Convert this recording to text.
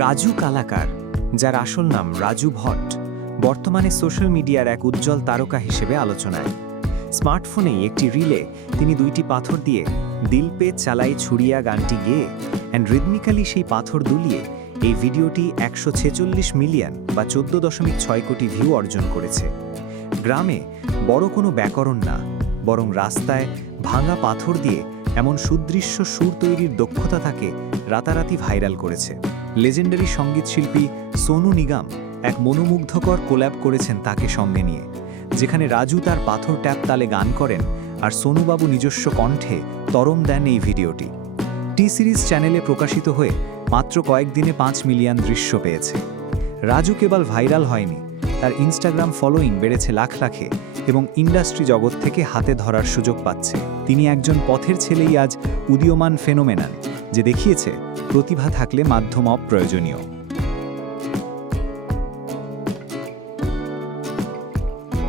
রাজু কালাকার, যার আসল নাম রাজু ভট্ট, বর্তমানে সোশ্যাল মিডিয়ার এক উজ্জ্বল তারকা হিসেবে আলোচনায়। স্মার্টফোনেই একটি রিলে তিনি 2টি পাথর দিয়ে দিল পে চালাই ছুড়িয়া গানটি গেয়ে অ্যান্ড রিদমিক্যালি সেই পাথর দুলিয়ে এই ভিডিওটি 146 মিলিয়ন বা 14.6 কোটি ভিউ অর্জন করেছে। গ্রামে বড় কোনো ব্যাকরণ না, বরং রাস্তায় ভাঙা পাথর দিয়ে এমন সুদৃশ্য সুর তৈরির দক্ষতা তাকে রাতারাতি ভাইরাল করেছে। লেজেন্ডারি সঙ্গীতশিল্পী সোনু নিগম এক মনোমুগ্ধকর কোল্যাব করেছেন তাকে সঙ্গে নিয়ে, যেখানে রাজু তার পাথর ট্যাপ তালে গান করেন আর সোনুবাবু নিজস্ব কণ্ঠে তরম দেন এই ভিডিওটি। টি সিরিজ চ্যানেলে প্রকাশিত হয়ে মাত্র কয়েকদিনে 5 মিলিয়ন দৃশ্য পেয়েছে। রাজু কেবল ভাইরাল হয়নি, তার ইনস্টাগ্রাম ফলোয়িং বেড়েছে লাখ লাখে এবং ইন্ডাস্ট্রি জগৎ থেকে হাতে ধরার সুযোগ পাচ্ছে। তিনি একজন পথের ছেলেই আজ উদীয়মান ফেনোমেনন, যে দেখিয়েছে প্রতিভা থাকলে মাধ্যম অপ্রয়োজনীয়।